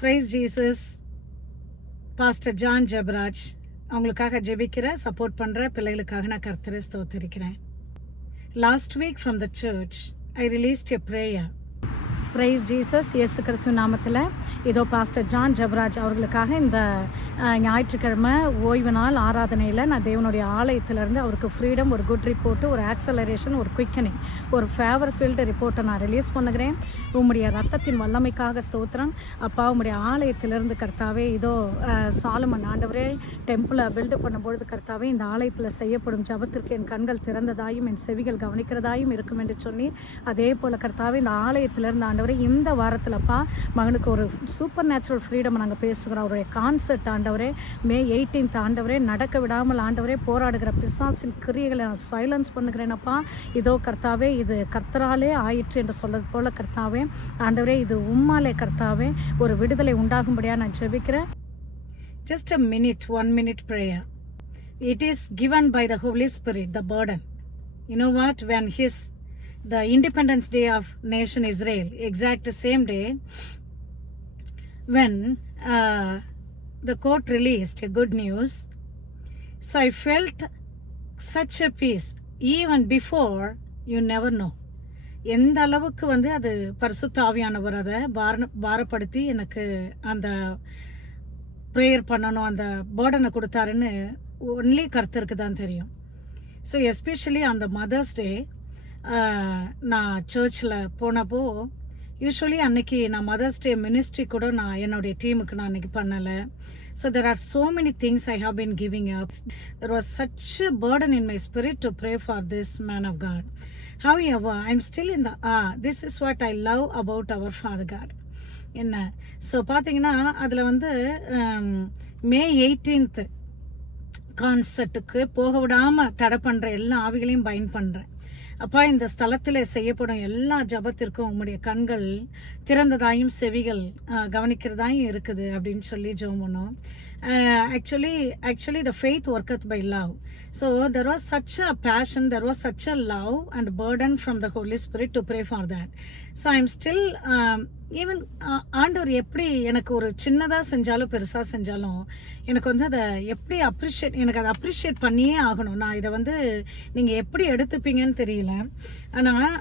Price Jesus. Pastor John Jebaraj அவங்களுக்காக ஜெபிக்கிற support பண்ணுற பிள்ளைகளுக்காக நான் கர்த்தரை ஸ்தோத்திரிக்கிறேன். Last week from the church I released a prayer. Praise Jesus. இயேசு கிறிஸ்து நாமத்தில் இதோ பாஸ்டர் ஜான் ஜெபராஜ் அவர்களுக்காக இந்த ஞாயிற்றுக்கிழமை ஓய்வு நாள் ஆராதனையில் நான் தேவனுடைய ஆலயத்திலேருந்து அவருக்கு ஃப்ரீடம், ஒரு குட் ரிப்போர்ட்டு, ஒரு ஆக்சலரேஷன், ஒரு குயிக்கனிங், ஒரு ஃபேவர் ஃபீல்டு ரிப்போர்ட்டை நான் ரிலீஸ் பண்ணுகிறேன். உம்முடைய ரத்தத்தின் வல்லமைக்காக ஸ்தோத்திரம் அப்பா. உம்முடைய ஆலயத்திலிருந்து கர்த்தாவே இதோ சாலமன் ஆண்டவரே டெம்பிளை பில்டு பண்ணும்பொழுது கர்த்தாவே இந்த ஆலயத்தில் செய்யப்படும் ஜபத்திற்கு என் கண்கள் திறந்ததாயும் என் செவிகள் கவனிக்கிறதாயும் இருக்கும் என்று சொன்னீர். அதே போல் கர்த்தாவே இந்த ஆலயத்திலிருந்து ஆண்டவரே இந்த வாரத்தில்ப்பா மகனுக்கு ஒரு சூப்பர் நேச்சுரல் ஃப்ரீடம் நாங்கள் பேசுகிறோம். அவருடைய கான்சர்ட் ஆண்டவரே மே 18 ஆண்டவரே நடக்க விடாமல் ஆண்டவரே போராடுகிற பிசாசின் கிரியைகளை நான் சைலன்ஸ் பண்ணுகிறேனப்பா. இதோ கர்த்தாவே இது கர்த்தராலே ஆயிற்று என்று சொல்றது போல கர்த்தாவே ஆண்டவரே இது உம்மாலே கர்த்தாவே ஒரு விடுதலை உண்டாகும்படியாக நான் ஜெபிக்கிறேன். Just a minute, 1 minute prayer. It is given by the Holy Spirit, the burden. You know what? When the Independence Day of nation Israel, exact same day, when the court released good news, so I felt such a peace. Even before, you never know. எந்த அளவுக்கு அது பரிசுத்த ஆவியானவர் அதை பாரப்படுத்தி எனக்கு அந்த prayer பண்ணணும், அந்த பேர்டனை கொடுத்தாருன்னு ஒன்லி கர்த்தருக்கு தான் தெரியும். ஸோ எஸ்பெஷலி அந்த மதர்ஸ் டே நான் சர்ச்சில் போனப்போ யூஸ்வலி அன்னைக்கு நான் மதர்ஸ் டே மினிஸ்ட்ரி கூட நான் என்னுடைய டீமுக்கு நான் அன்னைக்கு பண்ணலை. So there are so many things I have been giving up. There was such a burden in my spirit to pray for this man of God. However, I'm still in the this is what I love about our Father God. என்ன so பார்த்தீங்கன்னா அதில் மே 18th கான்சர்ட்டுக்கு போக விடாமல் தடை பண்ணுற எல்லா ஆவிகளையும் find பண்ணுறேன். அப்பா, இந்த ஸ்தலத்தில் செய்யப்படும் எல்லா ஜபத்திற்கும் உங்களுடைய கண்கள் திறந்ததாயும் செவிகள் கவனிக்கிறதாயும் இருக்குது அப்படின்னு சொல்லி ஜெபம் பண்ணோம். Actually the faith worketh by love. So there was such a passion, there was such a love and burden from the Holy Spirit to pray for that. So I'm still even ஆண்டவர் எப்படி எனக்கு ஒரு சின்னதாக செஞ்சாலும் பெருசாக செஞ்சாலும் எனக்கு அதை எப்படி எனக்கு அதை அப்ரிஷியேட் பண்ணியே ஆகணும். நான் இதை நீங்கள் எப்படி எடுத்துப்பீங்கன்னு தெரியல. ஆனால்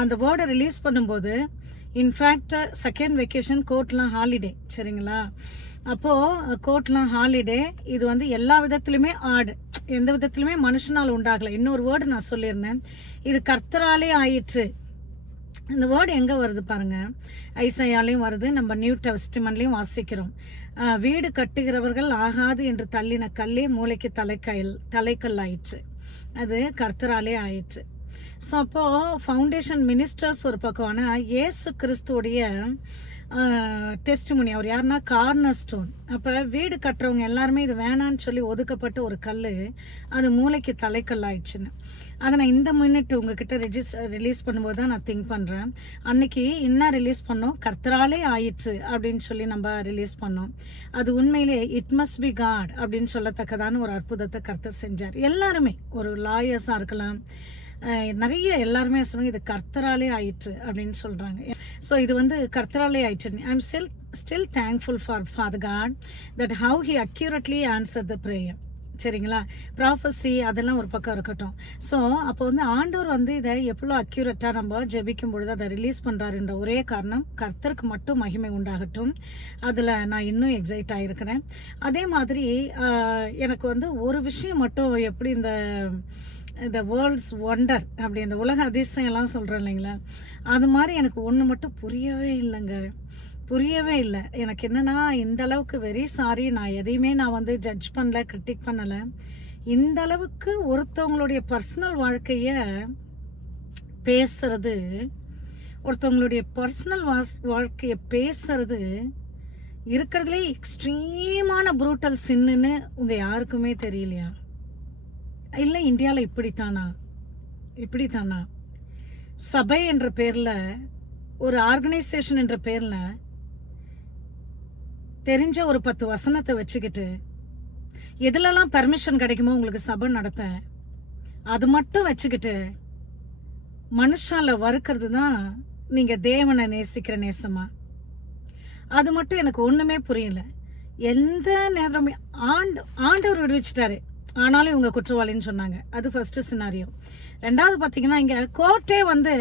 அந்த வேர்டை ரிலீஸ் பண்ணும்போது இன்ஃபேக்ட் செகண்ட் வெக்கேஷன் கோர்ட்லாம் ஹாலிடே, சரிங்களா? அப்போது கோர்ட்லாம் ஹாலிடே. இது எல்லா விதத்துலையுமே எந்த விதத்துலையுமே மனுஷனால் உண்டாகலை. இன்னொரு வேர்டு நான் சொல்லியிருந்தேன், இது கர்த்தராலே ஆயிற்று. இந்த வேர்டு எங்கே வருது பாருங்க, ஐசாயாலையும் வருது, நம்ம நியூ டெஸ்டிமெண்ட்லையும் வாசிக்கிறோம். வீடு கட்டுகிறவர்கள் ஆகாது என்று தள்ளின கல்லே மூளைக்கு தலைக்கல் ஆயிற்று. அது கர்த்தராலே ஆயிற்று. ஸோ அப்போது ஃபவுண்டேஷன் மினிஸ்டர்ஸ் ஒரு பக்கம், ஆனால் இயேசு கிறிஸ்துவோடைய டெஸ்டிமோனி, அவர் யாருன்னா கார்னர் ஸ்டோன். அப்போ வீடு கட்டுறவங்க எல்லாருமே இது வேணான்னு சொல்லி ஒதுக்கப்பட்ட ஒரு கல், அது மூளைக்கு தலைக்கல் ஆயிடுச்சுன்னு. அதை நான் இந்த மினிட் உங்ககிட்ட ரிலீஸ் பண்ணும்போது தான் நான் திங்க் பண்ணுறேன். அன்னைக்கு என்ன ரிலீஸ் பண்ணோம், கர்த்தராலே ஆயிடுச்சு அப்படின்னு சொல்லி நம்ம ரிலீஸ் பண்ணோம். அது உண்மையிலே இட் மஸ்ட் பி காட் அப்படின்னு சொல்லத்தக்கதான ஒரு அற்புதத்தை கர்த்தர் செஞ்சார். எல்லாருமே ஒரு லாயர்ஸாக இருக்கலாம், நிறைய எல்லாருமே சொல்லுவாங்க இது கர்த்தராலே ஆயிற்று அப்படின்னு சொல்கிறாங்க. ஸோ இது கர்த்தராலே ஆயிற்று. I am still thankful for Father God that how he accurately answer the prayer, சரிங்களா? ப்ராஃபஸி அதெல்லாம் ஒரு பக்கம் இருக்கட்டும். ஸோ அப்போ ஆண்டவர் இதை எவ்வளோ அக்யூரேட்டாக நம்ம ஜெபிக்கும் பொழுது அதை ரிலீஸ் பண்ணுறாருன்ற ஒரே காரணம் கர்த்தருக்கு மட்டும் மகிமை உண்டாகட்டும். அதில் நான் இன்னும் எக்ஸைட் ஆகிருக்கிறேன். அதே மாதிரி எனக்கு ஒரு விஷயம் மட்டும், எப்படி இந்த வேர்ல்ட்ஸ் ஒண்டர் அப்படி இந்த உலக அதிசயம் எல்லாம் சொல்கிறேன் இல்லைங்களா, அது மாதிரி எனக்கு ஒன்று மட்டும் புரியவே இல்லை. எனக்கு என்னன்னா, இந்த அளவுக்கு வெரி சாரி, நான் எதையுமே நான் ஜட்ஜ் பண்ணல, கிரிட்டிக் பண்ணலை. இந்த அளவுக்கு ஒருத்தவங்களுடைய பர்சனல் வாழ்க்கையை பேசுறது, ஒருத்தவங்களுடைய பர்சனல் வாழ்க்கையை பேசுறது இருக்கிறதுலே எக்ஸ்ட்ரீமான ப்ரூட்டல் சின்னுன்னு உங்கள் யாருக்குமே தெரியலையா? இல்லை இந்தியாவில் இப்படித்தானா? சபை என்ற பேரில், ஒரு ஆர்கனைசேஷன் என்ற பேரில் தெரிஞ்ச ஒரு 10 வசனத்தை வச்சுக்கிட்டு எதுலலாம் பர்மிஷன் கிடைக்குமோ உங்களுக்கு சபை நடத்த, அது மட்டும் வச்சுக்கிட்டு மனுஷால வறுக்கிறது தான் நீங்க தேவனை நேசிக்கிற நேசமா? அது மட்டும் எனக்கு ஒண்ணுமே புரியல. எந்த நேரமே ஆண்டவர் விடுவிச்சிட்டாரு, ஆனாலும் இவங்க குற்றவாளின்னு சொன்னாங்க. அது ஃபர்ஸ்ட் சினாரியோ. ரெண்டாவது பாத்தீங்கன்னா, இங்க கோர்ட்டே வந்து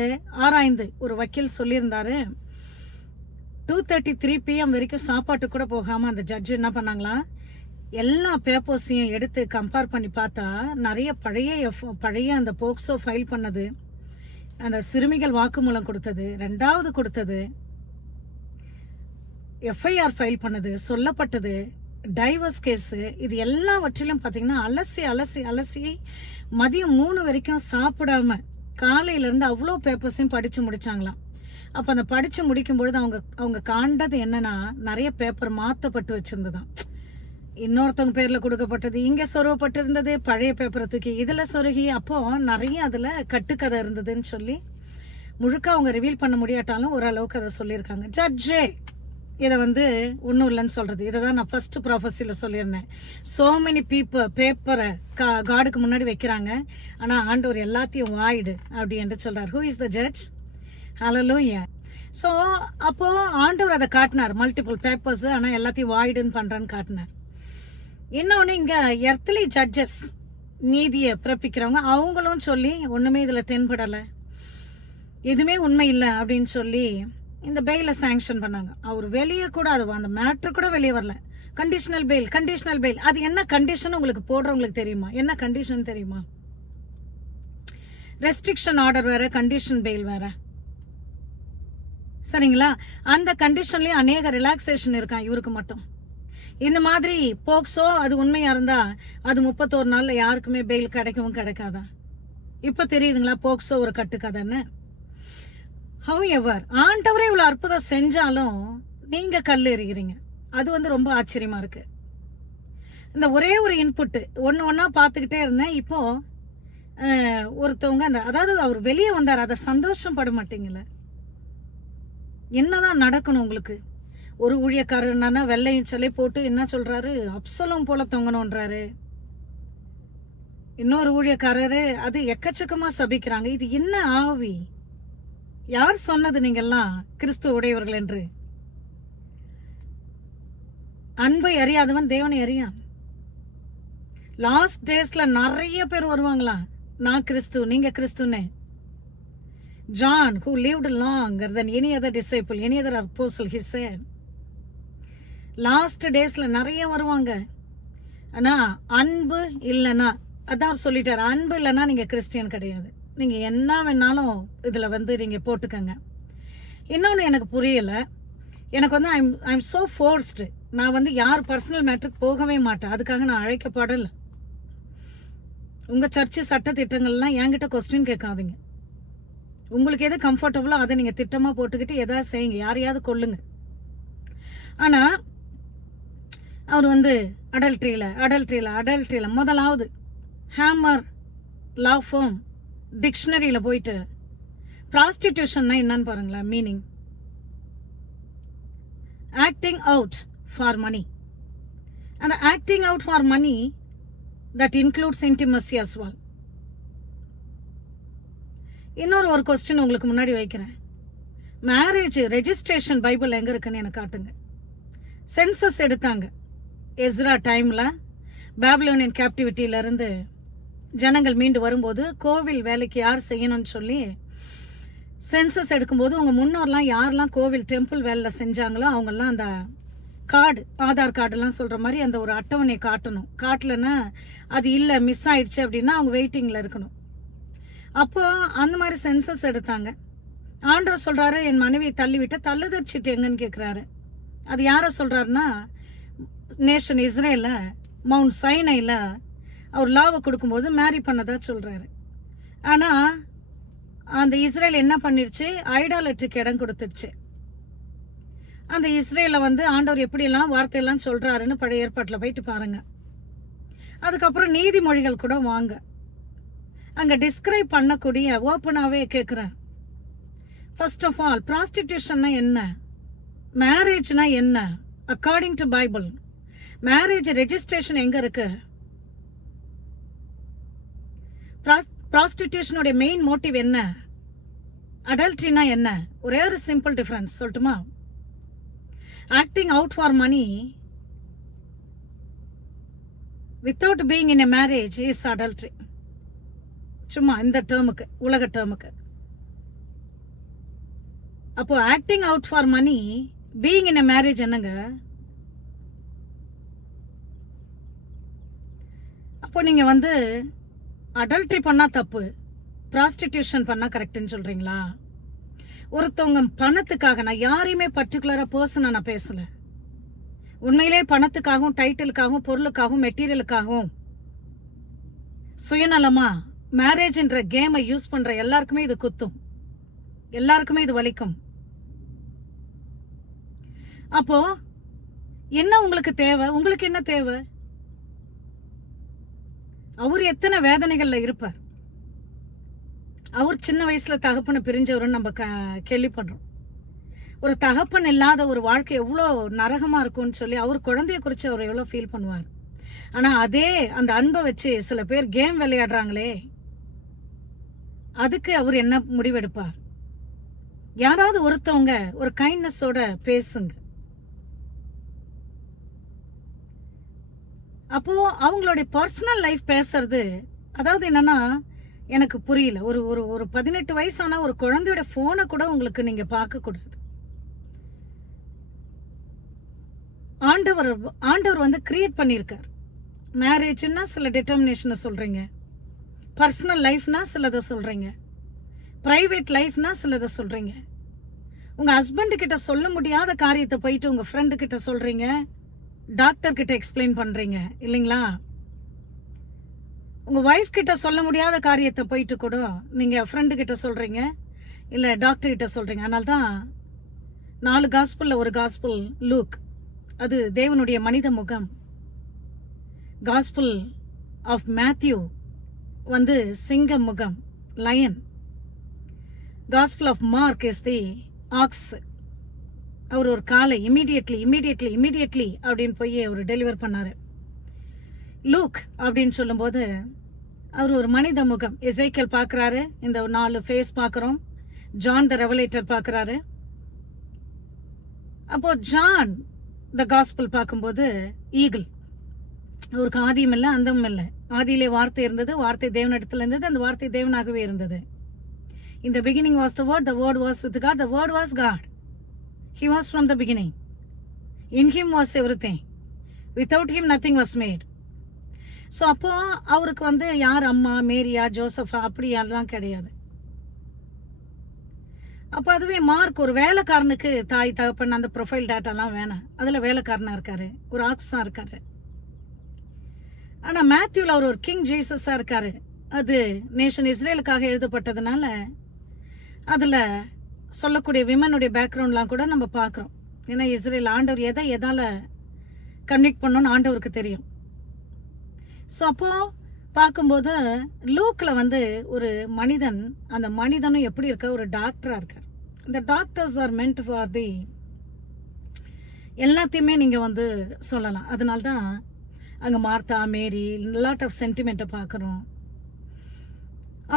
ஆராய்ந்து ஒரு வக்கீல் சொல்லியிருந்தாரு, 2:33 PM வரைக்கும் சாப்பாட்டு கூட போகாம அந்த ஜட்ஜ் என்ன பண்ணாங்களா, எல்லா பேப்பர்ஸையும் எடுத்து கம்பேர் பண்ணி பார்த்தா நிறைய பழைய அந்த போக்சோ ஃபைல் பண்ணது, அந்த சிறுமிகள் வாக்குமூலம் கொடுத்தது, ரெண்டாவது கொடுத்தது, எஃப்ஐஆர் ஃபைல் பண்ணது, சொல்லப்பட்டது, டைவர்ஸ் கேஸ், இது எல்லாவற்றிலும் பார்த்தீங்கன்னா அலசி அலசி அலசி மதியம் 3 வரைக்கும் சாப்பிடாம காலையில இருந்து அவ்வளோ பேப்பர்ஸையும் படிச்சு முடிச்சாங்களாம். அப்ப அந்த படிச்சு முடிக்கும் பொழுது அவங்க காண்டது என்னன்னா, நிறைய பேப்பர் மாத்தப்பட்டு வச்சிருந்ததாம். இன்னொருத்தவங்க பேர்ல கொடுக்கப்பட்டது, இங்க சொருவப்பட்டு இருந்தது, பழைய பேப்பரை தூக்கி இதுல சொருகி, அப்போ நிறைய அதுல கட்டுக்கதை இருந்ததுன்னு சொல்லி முழுக்க அவங்க ரிவீல் பண்ண முடியாட்டாலும் ஓரளவுக்கு அதை சொல்லியிருக்காங்க. ஜட்ஜே இதை வந்து ஒன்றும் இல்லைன்னு சொல்றது, இதை தான் நான் ஃபர்ஸ்ட் ப்ராஃபஸில சொல்லியிருந்தேன். சோ மெனி பேப்பரை காடுக்கு முன்னாடி வைக்கிறாங்க, ஆனா ஆண்டவர் எல்லாத்தையும் வாய்டு அப்படி என்று சொல்றார். Who is the judge? Hallelujah. So அப்போ ஆண்டவர் அதை காட்டினார், மல்டிபிள் பேப்பர்ஸ், ஆனா எல்லாத்தையும் வாய்டுன்னு பண்றான்னு காட்டினார். இன்னொன்னு இங்க எர்த்லி ஜட்ஜஸ், நீதியை பிறப்பிக்கிறவங்க, அவங்களும் சொல்லி ஒண்ணுமே இதுல தென்படலை, எதுவுமே உண்மை இல்லை அப்படின்னு சொல்லி இந்த பெயில சாங்ஷன் பண்ணாங்க. அவர் வெளியே கூட அந்த மேட்ரு கூட வெளியே வரல. Conditional bail. அது என்ன கண்டிஷன் உங்களுக்கு போடுறவங்களுக்கு தெரியுமா? என்ன கண்டிஷன் தெரியுமா? ரெஸ்ட்ரிக்ஷன் ஆர்டர் வேற, கண்டிஷன் பெயில் வேற, சரிங்களா? அந்த கண்டிஷன்லயும் அநேக ரிலாக்ஸேஷன் இருக்கான் இவருக்கு மட்டும். இந்த மாதிரி போக்சோ அது உண்மையா இருந்தா அது 31 நாள்ல யாருக்குமே பெயில் கிடைக்கவும் கிடைக்காதா? இப்ப தெரியுதுங்களா போக்சோ ஒரு கட்டுக்கதைன்னு? ஹவெவர், ஆண்டவரே இவ்வளவு அற்புதம் செஞ்சாலும் நீங்க கல் எறிகிறீங்க. அது வந்து ரொம்ப ஆச்சரியமா இருக்கு. இந்த ஒரே ஒரு இன்புட் ஒன்னா பாத்துக்கிட்டே இருந்தேன். இப்போ ஒருத்தவங்க அதாவது அவர் வெளியே வந்தார், அதை சந்தோஷப்பட மாட்டீங்கல்ல? என்னதான் நடக்கணும் உங்களுக்கு? ஒரு ஊழியக்காரர் என்னன்னா வெள்ளையும் சிலை போட்டு என்ன சொல்றாரு, அப்சலோம் போல தொங்கணும்ன்றாரு. இன்னொரு ஊழியக்காரரு அது எக்கச்சக்கமா சபிக்கிறாங்க. இது என்ன ஆவி? யார் சொன்னது நீங்கெல்லாம் கிறிஸ்துவ உடையவர்கள் என்று? அன்பை அறியாதவன் தேவனை அறியான். லாஸ்ட் டேஸ்ல நிறைய பேர் வருவாங்களா, நான் கிறிஸ்து நீங்க கிறிஸ்துன்னு. John, who lived longer than any other disciple, any other apostle, he said, last டேஸ்ல நிறைய வருவாங்க. ஆனா அன்பு இல்லைன்னா, அதான் சொல்லிட்டாரு, அன்பு இல்லைன்னா நீங்க கிறிஸ்டியன் கிடையாது. நீங்க என்ன வேணாலும் இதுல வந்து நீங்க போட்டுக்கங்க. இன்னொன்னு எனக்கு புரியல, எனக்கு வந்து ஐம் சோ ஃபோர்ஸ்டு. நான் வந்து யார் பர்சனல் மேட்டருக்கு போகவே மாட்டேன், அதுக்காக நான் அழைக்கப்படல. உங்க சர்ச்சு சட்ட திட்டங்கள்லாம் என்கிட்ட கொஸ்டின் கேட்காதீங்க. உங்களுக்கு எது கம்ஃபர்டபுளோ அதை நீங்க திட்டமா போட்டுக்கிட்டு எதாவது செய்யுங்க, யாரையாவது கொல்லுங்க. ஆனா அவர் வந்து அடல்ட்ரியில முதலாவது ஹேமர் லா ஃபார்ம் டிக்ஷனரியில போயிட்டு ப்ராஸ்டிடியூஷன்னா என்னன்னு பாருங்களேன். Meaning acting out for money. அந்த acting out for money that includes intimacy as well. இன்னொரு கொஸ்டின் உங்களுக்கு முன்னாடி வைக்கிறேன். மேரேஜ் ரெஜிஸ்ட்ரேஷன் பைபிள் எங்க இருக்குன்னு எனக்கு காட்டுங்க. சென்சஸ் எடுத்தாங்க எஸ்ரா டைம்ல, பாபிலோனியன் கேப்டிவிட்டியில இருந்து ஜனங்கள் மீண்டு வரும்போது கோவில் வேலைக்கு யார் செய்யணும்னு சொல்லி சென்சஸ் எடுக்கும்போது உங்க முன்னோர்லாம் யாரெல்லாம் கோவில் டெம்பிள் வேலை செஞ்சாங்களோ அவங்கெல்லாம் அந்த கார்டு, ஆதார் கார்டுலாம் சொல்ற மாதிரி அந்த ஒரு அட்டவணையை காட்டணும். காட்டலன்னா அது இல்லை, மிஸ் ஆயிடுச்சு அப்படின்னா அவங்க வெயிட்டிங்ல இருக்கணும். அப்போ அந்த மாதிரி சென்சஸ் எடுத்தாங்க. ஆண்டவர் சொல்றாரு, என் மனைவியை தள்ளிவிட்ட தள்ளுதற் சீட்டு எங்கன்னு கேட்கிறாரு. அது யார சொல்றாருன்னா, நேஷன் இஸ்ரேல மவுண்ட் சைனைல அவர் லாவை கொடுக்கும்போது மேரி பண்ணதா சொல்றாரு. ஆனா அந்த இஸ்ரேல் என்ன பண்ணிருச்சு, ஐடாலட்ரிக்கு இடம் கொடுத்துருச்சு. அந்த இஸ்ரேல வந்து ஆண்டவர் எப்படியெல்லாம் வார்த்தையெல்லாம் சொல்றாருன்னு பழைய ஏற்பாட்டில் போயிட்டு பாருங்க. அதுக்கப்புறம் நீதிமொழிகள் கூட வாங்க, அங்க டிஸ்கிரைப் பண்ணக்கூடிய ஓப்பனாவே கேட்கிறேன். ஃபர்ஸ்ட் ஆஃப் ஆல் ப்ராஸ்டிடியூஷன்னா என்ன, மேரேஜ்னா என்ன according to Bible? Marriage registration எங்க இருக்கு? ப்ராஸ்டிடியூஷனுடைய மெயின் மோட்டிவ் என்ன? அடல்ட்ரினா என்ன? ஒரே ஒரு சிம்பிள் டிஃபரன்ஸ் சொல்லட்டுமா? Acting out for money without being in a marriage is adultery. சும்மா இந்த டேர்முக்கு, உலக டேர்முக்கு. அப்போ acting out for money, being in a marriage என்னங்க? அப்போ நீங்க வந்து அடல்ட்ரி பண்ணா தப்பு, ப்ராஸ்டிடியூஷன் பண்ணா கரெக்ட்னு சொல்றீங்களா? ஒருத்தவங்க பணத்துக்காக, நான் யாரையுமே பர்டிகுலரா பர்சனை நான் பேசல, உண்மையிலே பணத்துக்காகவும் டைட்டிலுக்காகவும் பொருளுக்காகவும் மெட்டீரியலுக்காகவும் சுயநலமா மேரேஜ்ன்ற கேமை யூஸ் பண்ற எல்லாருக்குமே இது குத்தும், எல்லாருக்குமே இது வலிக்கும். அப்போ என்ன உங்களுக்கு தேவை? உங்களுக்கு என்ன தேவை? அவர் எத்தனை வேதனைகள்ல இருப்பார். அவர் சின்ன வயசுல தகப்பனை பிரிஞ்சவருன்னு நம்ம கேள்விப்படுறோம். ஒரு தகப்பன் இல்லாத ஒரு வாழ்க்கை எவ்வளோ நரகமா இருக்கும்னு சொல்லி அவர் குழந்தைய குறிச்சு அவர் எவ்வளோ ஃபீல் பண்ணுவார். ஆனா அதே அந்த அன்பை வச்சு சில பேர் கேம் விளையாடுறாங்களே, அதுக்கு அவர் என்ன முடிவெடுப்பார்? யாராவது ஒருத்தவங்க ஒரு கைண்ட்னஸோட பேசுங்க. அப்போ அவங்களுடைய பர்சனல் லைஃப் பேசுறது, அதாவது என்னன்னா எனக்கு புரியல. ஒரு ஒரு ஒரு 18 வயசான ஒரு குழந்தையோட போனை கூட உங்களுக்கு நீங்க பார்க்க கூடாது. ஆண்டவர் வந்து கிரியேட் பண்ணியிருக்கார். மேரேஜ்னா சில டிட்டர்மினேஷனை சொல்றீங்க, பர்சனல் லைஃப்னா சிலதை சொல்றீங்க, பிரைவேட் லைஃப்னா சிலதை சொல்றீங்க. உங்க ஹஸ்பண்ட் கிட்ட சொல்ல முடியாத காரியத்தை போயிட்டு உங்க ஃப்ரெண்டு கிட்ட சொல்றீங்க, டாக்டர் கிட்ட எக்ஸ்பிளைன் பண்றீங்க இல்லைங்களா? உங்க வைஃப் கிட்ட சொல்ல முடியாத காரியத்தை போயிட்டு கூட நீங்க ஃப்ரெண்டு கிட்ட சொல்றீங்க, இல்ல டாக்டர் கிட்ட சொல்றீங்க. அதனால்தான் 4 காஸ்பல்ல ஒரு காஸ்பல் லூக், அது தேவனுடைய மனித முகம். காஸ்பல் ஆஃப் மேத்யூ வந்து சிங்க முகம், lion. Gospel of Mark is the ox. அவர் ஒரு காலை இமீடியட்லி அப்படின்னு போய் அவர் டெலிவர் பண்ணாரு. லூக் அப்படின்னு சொல்லும்போது அவர் ஒரு மனித முகம். எசேக்கியேல் பார்க்கறாரு, இந்த 4 ஃபேஸ் பார்க்கிறோம். ஜான் த ரெவலேட்டர் பார்க்கறாரு. அப்போ ஜான் த காஸ்பல் பார்க்கும்போது ஈகிள், அவருக்கு ஆதியும் இல்லை அந்தமும் இல்லை. ஆதியிலே வார்த்தை இருந்தது, வார்த்தை தேவனிடத்தில் இருந்தது, அந்த வார்த்தை தேவனாகவே இருந்தது. In the beginning was the word was with God, the word was God. He was from the beginning. In him was everything. Without him nothing was made. So அப்போ அவருக்கு வந்து யார் அம்மா, மேரியா, ஜோசஃபா அப்படி எல்லாம் கிடையாது. அப்போ அதுவே மார்க் ஒரு வேலைக்காரனுக்கு தாய் தகப்பன் அந்த ப்ரொஃபைல் டேட்டாலாம் வேணாம், அதில் வேலைக்காரனா இருக்காரு, ஒரு ஆக்ஸா இருக்காரு. ஆனால் மேத்யூவில் அவர் ஒரு கிங் ஜீசஸா இருக்காரு. அது நேஷன் இஸ்ரேலுக்காக எழுதப்பட்டதுனால அதில் சொல்லக்கூடிய விமனுடைய பேக்ரவுண்ட்லாம் கூட நம்ம பார்க்குறோம். ஏன்னா இஸ்ரேல் ஆண்டவர் எதால கன்விக்ட் பண்ணோன்னு ஆண்டவருக்கு தெரியும். ஸோ அப்போ பார்க்கும்போது லூக்கில் வந்து ஒரு மனிதன், அந்த மனிதனும் எப்படி இருக்க, ஒரு டாக்டராக இருக்கார். இந்த doctors R meant for the எல்லாத்தையுமே நீங்கள் வந்து சொல்லலாம். அதனால்தான் அங்கே மார்த்தா, மேரி, லாட் ஆஃப் சென்டிமெண்ட்டை பார்க்குறோம்.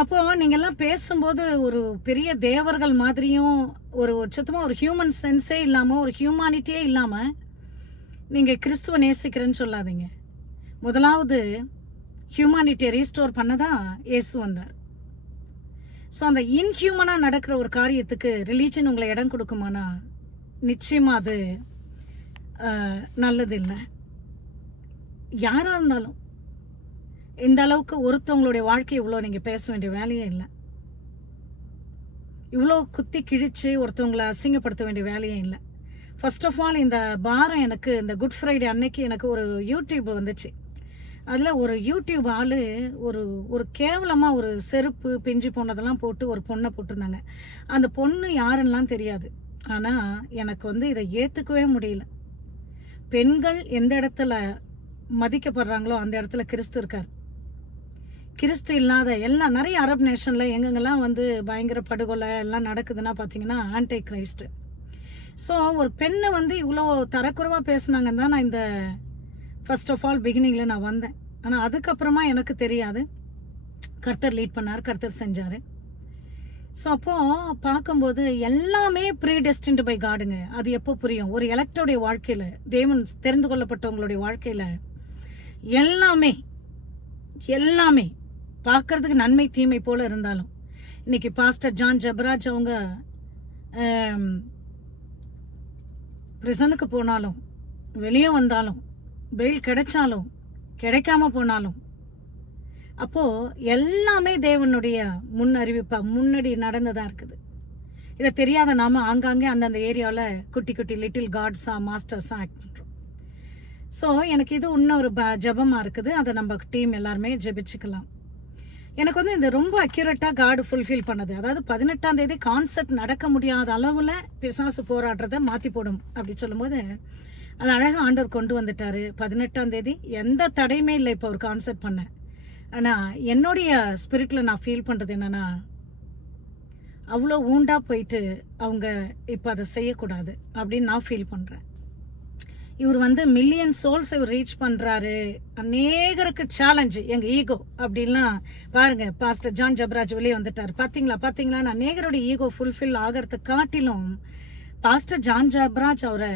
அப்போ நீங்கள்லாம் பேசும்போது ஒரு பெரிய தேவர்கள் மாதிரியும் ஒரு சுத்தமாக ஒரு ஹியூமன் சென்ஸே இல்லாமல், ஒரு ஹியூமானிட்டியே இல்லாமல் நீங்கள் கிறிஸ்துவ நேசிக்கிறேன்னு சொல்லாதீங்க. முதலாவது ஹியூமானிட்டியை ரீஸ்டோர் பண்ண தான் இயேசு வந்தார். ஸோ அந்த இன்ஹியூமனாக நடக்கிற ஒரு காரியத்துக்கு ரிலீஜன் உங்களை இடம் கொடுக்குமானா நிச்சயமாக அது நல்லது இல்லை. யாராக இருந்தாலும் இந்த அளவுக்கு ஒருத்தவங்களுடைய வாழ்க்கை இவ்வளோ நீங்கள் பேச வேண்டிய வேலையே இல்லை. இவ்வளோ குத்தி கிழிச்சு ஒருத்தவங்களை அசிங்கப்படுத்த வேண்டிய வேலையே இல்லை. ஃபர்ஸ்ட் ஆஃப் ஆல் இந்த வாரம் எனக்கு இந்த குட் ஃப்ரைடே அன்னைக்கு எனக்கு ஒரு யூடியூப் வந்துச்சு. அதில் ஒரு யூடியூப் ஆள் ஒரு கேவலமாக ஒரு செருப்பு பிஞ்சு போனதெல்லாம் போட்டு ஒரு பொண்ணை போட்டிருந்தாங்க. அந்த பொண்ணு யாருன்னெலாம் தெரியாது. ஆனால் எனக்கு வந்து இதை ஏற்றுக்கவே முடியல. பெண்கள் எந்த இடத்துல மதிக்கப்படுறாங்களோ அந்த இடத்துல கிறிஸ்து இருக்கார். கிறிஸ்து இல்லாத எல்லாம் நிறைய அரப் நேஷனில் எங்கெங்கெல்லாம் வந்து பயங்கர படுகொலை எல்லாம் நடக்குதுன்னா பார்த்தீங்கன்னா ஆன்டி கிரைஸ்ட். ஸோ ஒரு பெண்ணை வந்து இவ்வளோ தரக்குறைவாக பேசுனாங்கன்னு தான் நான் இந்த ஃபர்ஸ்ட் ஆஃப் ஆல் பிகினிங்கில் நான் வந்தேன். ஆனால் அதுக்கப்புறமா எனக்கு தெரியாது, கர்த்தர் லீட் பண்ணார், கர்த்தர் செஞ்சார். ஸோ அப்போ பார்க்கும்போது எல்லாமே ப்ரீ டெஸ்டின்டு பை காடுங்க. அது எப்போ புரியும்? ஒரு எலக்டோடைய வாழ்க்கையில, தேவன் தெரிந்து கொள்ளப்பட்டவங்களுடைய வாழ்க்கையில எல்லாமே எல்லாமே பார்க்கறதுக்கு நன்மை தீமை போல இருந்தாலும், இன்னைக்கு பாஸ்டர் ஜான் ஜபராஜ் அவங்க பிரிசனுக்கு போனாலும், வெளியே வந்தாலும், பெயில் கிடைச்சாலும் கிடைக்காம போனாலும், அப்போ எல்லாமே தேவனுடைய முன் அறிவிப்பா முன்னாடி நடந்ததா இருக்குது. இதை தெரியாத நாம ஆங்காங்கே அந்தந்த ஏரியாவில் குட்டி குட்டி லிட்டில் காட்ஸா மாஸ்டர்ஸா ஆக்ட் பண்றோம். ஸோ எனக்கு இது இன்னொரு ஜபமா இருக்குது. அதை நம்ம டீம் எல்லாருமே ஜெபிச்சுக்கலாம். எனக்கு வந்து இந்த ரொம்ப அக்யூரேட்டாக காடு ஃபுல்ஃபில் பண்ணது. அதாவது 18ஆம் தேதி கான்சர்ட் நடக்க முடியாத அளவில் பிசாசு போராடுறத மாற்றி போடும் அப்படி சொல்லும்போது அது அழகாக ஆண்டவர் கொண்டு வந்துட்டாரு. 18ஆம் தேதி எந்த தடையுமே இல்லை இப்போ ஒரு கான்சர்ட் பண்ண. ஆனால் என்னுடைய ஸ்பிரிட்டில் நான் ஃபீல் பண்ணுறது என்னென்னா, அவ்வளோ ஊண்டா போயிட்டு அவங்க இப்போ அதை செய்யக்கூடாது அப்படின்னு நான் ஃபீல் பண்ணுறேன். இவர் வந்து மில்லியன் சோல்ஸ் இவர் ரீச் பண்றாரு, அநேகருக்கு சேலஞ்சு எங்க ஈகோ அப்படின்லாம் பாருங்க. பாஸ்டர் ஜான் ஜபராஜ் வெளியே வந்துட்டாரு, பாத்தீங்களான்னு அநேகரோட ஈகோ ஃபுல்ஃபில் ஆகிறத காட்டிலும் பாஸ்டர் ஜான் ஜபராஜ் அவரை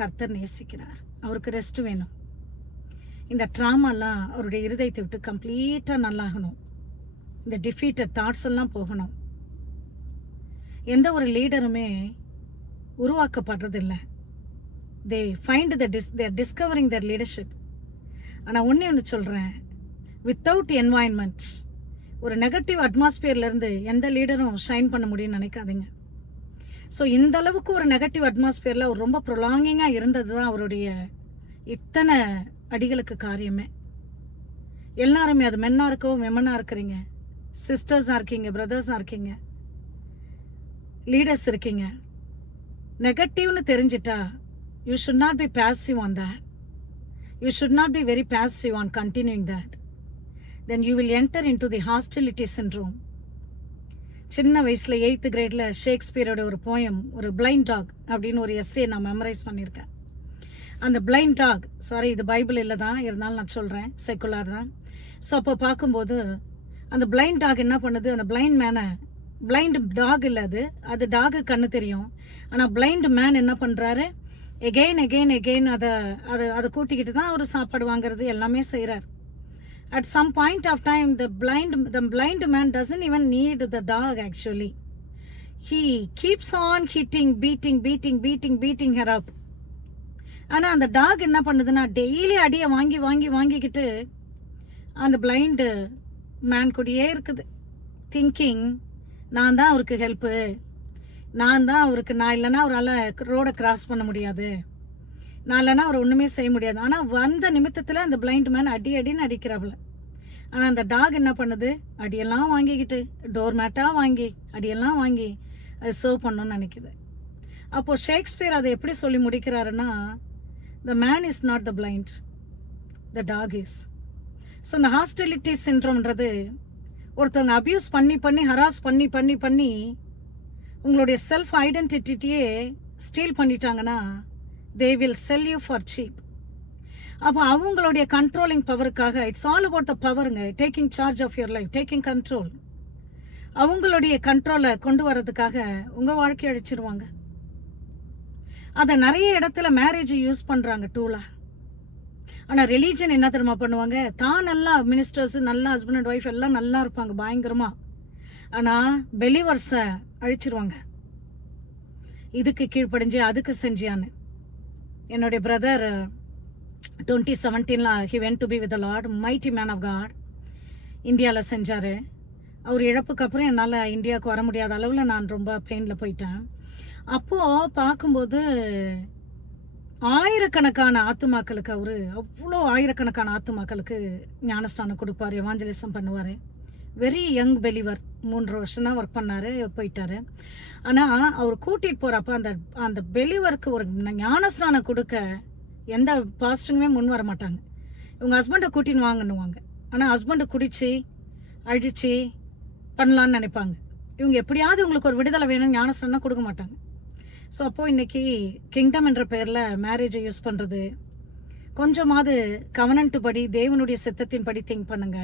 கர்த்தர் நேசிக்கிறார். அவருக்கு ரெஸ்ட் வேணும். இந்த ட்ராமாலாம் அவருடைய இருதயத்தை விட்டு கம்ப்ளீட்டா நல்லாகணும். இந்த டிஃபீட்டட் தாட்ஸ் எல்லாம் போகணும். எந்த ஒரு லீடருமே உருவாக்கப்படுறதில்லை. they find they are discovering their leadership. ஆனால் ஒன்று சொல்கிறேன், வித்தவுட் என்வாயன்மெண்ட், ஒரு நெகட்டிவ் அட்மாஸ்பியர்லேருந்து எந்த லீடரும் ஷைன் பண்ண முடியும்னு நினைக்காதீங்க. ஸோ இந்த அளவுக்கு ஒரு நெகட்டிவ் அட்மாஸ்பியரில் அவர் ரொம்ப ப்ரொலாங்கிங்காக இருந்தது தான் அவருடைய இத்தனை அடிகளுக்கு காரியமே. எல்லாருமே, அது மென்னாக இருக்கோ விமனாக இருக்கிறீங்க, சிஸ்டர்ஸாக இருக்கீங்க, பிரதர்ஸாக இருக்கீங்க, லீடர்ஸ் இருக்கீங்க, நெகட்டிவ்னு தெரிஞ்சிட்டா you should not be passive on that. You should not be very passive on continuing that. Then you will enter into the hostility syndrome. சின்ன வயசுல 8th கிரேட்ல ஷேக்ஸ்பியரோட ஒரு போயம், ஒரு பிளைண்ட் டாக் அப்படின்னு ஒரு எஸ்ஸே நான் மெமரைஸ் பண்ணியிருக்கேன். அந்த பிளைண்ட் டாக், சாரி இது பைபிள் இல்லை தான், இருந்தாலும் நான் சொல்கிறேன், செக்குலர் தான். ஸோ அப்போ பார்க்கும்போது அந்த பிளைண்ட் டாக் என்ன பண்ணுது, அந்த பிளைண்ட் மேனை, பிளைண்ட் டாக் இல்லை அது டாகு கண்ணு தெரியும், ஆனால் பிளைண்ட் மேன் என்ன பண்ணுறாரு, எகெயின் அதை கூட்டிக்கிட்டு தான் அவர் சாப்பாடு வாங்குறது எல்லாமே செய்கிறார். At some point of time, the blind man doesn't even need the dog actually. He keeps on beating her up. ஆனா அந்த டாக் என்ன பண்ணுதுன்னா, டெய்லி அடியை வாங்கிக்கிட்டு அந்த பிளைண்ட் மேன் கூடயே இருக்குது. திங்கிங், நான் தான் அவருக்கு ஹெல்ப்பு, நான் இல்லைன்னா அவரால் ரோடை கிராஸ் பண்ண முடியாது, நான் இல்லைன்னா அவர் ஒன்றுமே செய்ய முடியாது. ஆனால் வந்த நிமித்தத்தில் அந்த பிளைண்ட் மேன் அடின்னு அடிக்கிறாப்புல. ஆனால் அந்த டாக் என்ன பண்ணுது, அடியெல்லாம் வாங்கிக்கிட்டு, டோர் மேட்டாக வாங்கி அடியெல்லாம் வாங்கி அது சர்வ் பண்ணணும்னு நினைக்குது. அப்போது ஷேக்ஸ்பியர் அதை எப்படி சொல்லி முடிக்கிறாருன்னா, the man is not the blind, the dog is. So இந்த ஹாஸ்டிலிட்டி சிண்ட்ரோம்ன்றது, ஒருத்தவங்க அப்யூஸ் பண்ணி ஹராஸ் பண்ணி உங்களுடைய செல்ஃப் ஐடென்டிட்டியே ஸ்டீல் பண்ணிட்டாங்கன்னா, they will sell you for cheap. அப்போ அவங்களுடைய கண்ட்ரோலிங் பவருக்காக, இட்ஸ் ஆல் அபவுட் த பவருங்க, taking charge of your life, taking control. அவங்களுடைய கண்ட்ரோலை கொண்டு வர்றதுக்காக உங்கள் வாழ்க்கையை அழிச்சிருவாங்க. அதை நிறைய இடத்துல மேரேஜ் யூஸ் பண்ணுறாங்க டூலா. ஆனால் ரிலீஜன் என்ன தெரியுமா பண்ணுவாங்க, தான் நல்லா மினிஸ்டர்ஸ், நல்லா ஹஸ்பண்ட் அண்ட் ஒய்ஃப் எல்லாம் நல்லா இருப்பாங்க பயங்கரமாக, ஆனால் பெலிவர்ஸை அழிச்சிருவாங்க. இதுக்கு கீழ்ப்படிஞ்சு அதுக்கு செஞ்சியான்னு. என்னுடைய brother 2017 he went to be with the Lord, mighty man of God. இந்தியாவில் செஞ்சார். அவர் இழப்புக்கு அப்புறம் என்னால் இந்தியாவுக்கு வர முடியாத அளவில் நான் ரொம்ப பெயினில் போயிட்டேன். அப்போது பார்க்கும்போது ஆயிரக்கணக்கான ஆத்துமாக்களுக்கு, அவர் அவ்வளோ ஆயிரக்கணக்கான ஆத்துமாக்களுக்கு ஞானஸ்தானம் கொடுப்பார், எவாஞ்சலிசம் பண்ணுவார். வெரி யங் பெலிவர், 3 வருஷம் தான் ஒர்க் பண்ணார், போயிட்டார். ஆனால் அவர் கூட்டிகிட்டு போகிறப்ப அந்த பெலிவருக்கு ஒரு ஞானஸ்தானம் கொடுக்க எந்த பாஸ்டருமே முன் வர மாட்டாங்க. இவங்க ஹஸ்பண்டை கூட்டின்னு வாங்கன்னுவாங்க. ஆனால் ஹஸ்பண்டை குடிச்சு அழிச்சு பண்ணலான்னு நினைப்பாங்க. இவங்க எப்படியாவது இவங்களுக்கு ஒரு விடுதலை வேணும்னு ஞானஸ்தானம் கொடுக்க மாட்டாங்க. ஸோ அப்போது இன்றைக்கி கிங்டம் என்ற பெயரில் மேரேஜை யூஸ் பண்ணுறது, கொஞ்சமாவது கவனன்ட்டு படி, தேவனுடைய சித்தத்தின் படி திங்க் பண்ணுங்க.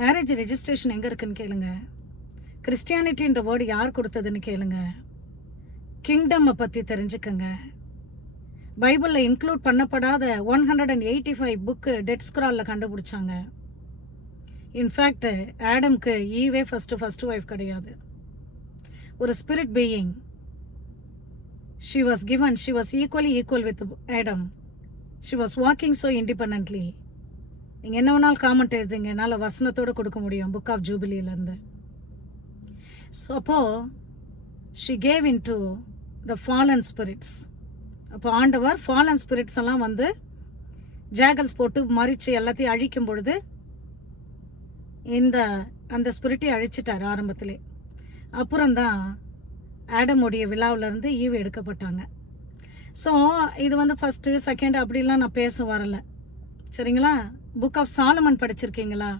மேரேஜ் ரெஜிஸ்ட்ரேஷன் எங்கே இருக்குன்னு கேளுங்க. கிறிஸ்டியானிட்டின்ற வேர்டு யார் கொடுத்ததுன்னு கேளுங்க. கிங்டம் பற்றி தெரிஞ்சுக்கங்க. பைபிளில் இன்க்ளூட் பண்ணப்படாத 185 புக்கு டெட் ஸ்க்ராலில் கண்டுபிடிச்சாங்க. இன்ஃபேக்ட் ஆடம்க்கு ஈவே ஃபர்ஸ்ட் ஒய்ஃப் கிடையாது. ஒரு spirit being. She was equal with Adam. She was walking so independently. நீங்கள் என்ன வேணாலும் காமெண்ட் எழுதுங்க, என்னால் வசனத்தோடு கொடுக்க முடியும் புக் ஆஃப் ஜூபிலியிலேருந்து. ஸோ அப்போது she gave into the fallen spirits. அப்போ ஆண்டவர் ஃபாலன் ஸ்பிரிட்ஸ் எல்லாம் வந்து ஜாகல்ஸ் போட்டு மறித்து எல்லாத்தையும் அழிக்கும் பொழுது அந்த ஸ்பிரிட்டை அழிச்சிட்டார் ஆரம்பத்திலே. அப்புறம்தான் ஆடமுடைய விழாவிலேருந்து ஈவு எடுக்கப்பட்டாங்க. ஸோ இது வந்து ஃபஸ்ட்டு செகண்ட் அப்படிலாம் நான் பேச வரல, சரிங்களா? புக் ஆஃப் சாலமன் படிச்சிருக்கீங்களா?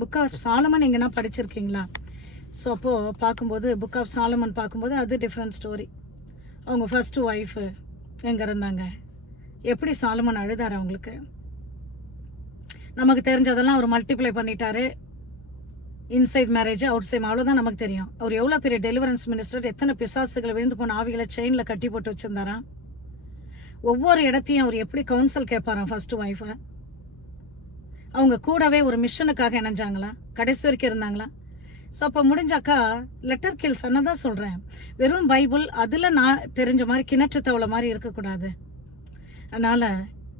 புக் ஆஃப் சாலமன் எங்கன்னா படிச்சிருக்கீங்களா? ஸோ அப்போது பார்க்கும்போது புக் ஆஃப் சாலமன் பார்க்கும்போது அது டிஃப்ரெண்ட் ஸ்டோரி. அவங்க ஃபஸ்ட்டு ஒய்ஃபு எங்கே இருந்தாங்க, எப்படி சாலமன் அழுதார் அவங்களுக்கு. நமக்கு தெரிஞ்சதெல்லாம் அவர் மல்டிப்ளை பண்ணிட்டாரு. இன்சைட் மேரேஜ் அவுட் சைட் அவ்வளோதான் நமக்கு தெரியும். அவர் எவ்வளோ பெரிய டெலிவரன்ஸ் மினிஸ்டர், எத்தனை பிசாசுகளை விழுந்து போன ஆவிகளை செயினில் கட்டி போட்டு வச்சுருந்தாராம். ஒவ்வொரு இடத்தையும் அவர் எப்படி கவுன்சில் கேட்பாராம் ஃபர்ஸ்ட் ஒய்ஃபை. அவங்க கூடவே ஒரு மிஷனுக்காக இணைஞ்சாங்களா, கடைசி வரைக்கும் இருந்தாங்களா? ஸோ அப்போ முடிஞ்சாக்கா லெட்டர் கில்ஸ் தான் சொல்கிறேன். வெறும் பைபிள் அதில் நான் தெரிஞ்ச மாதிரி கிணற்று தவளை மாதிரி இருக்கக்கூடாது. அதனால்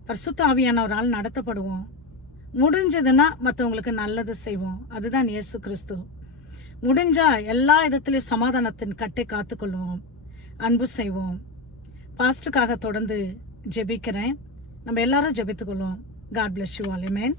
பரிசுத்த ஆவியானவரால் நடத்தப்படுவோம். முடிஞ்சதுன்னா மற்றவங்களுக்கு நல்லது செய்வோம். அதுதான் இயேசு கிறிஸ்து. முடிஞ்சா எல்லா இடத்துலையும் சமாதானத்தின் கட்டை காத்துக்கொள்வோம், அன்பு செய்வோம். பாஸ்டுக்காக தொடர்ந்து ஜெபிக்கிறேன். நம்ம எல்லாரும் ஜெபித்துக்கொள்வோம். God bless you all. Amen.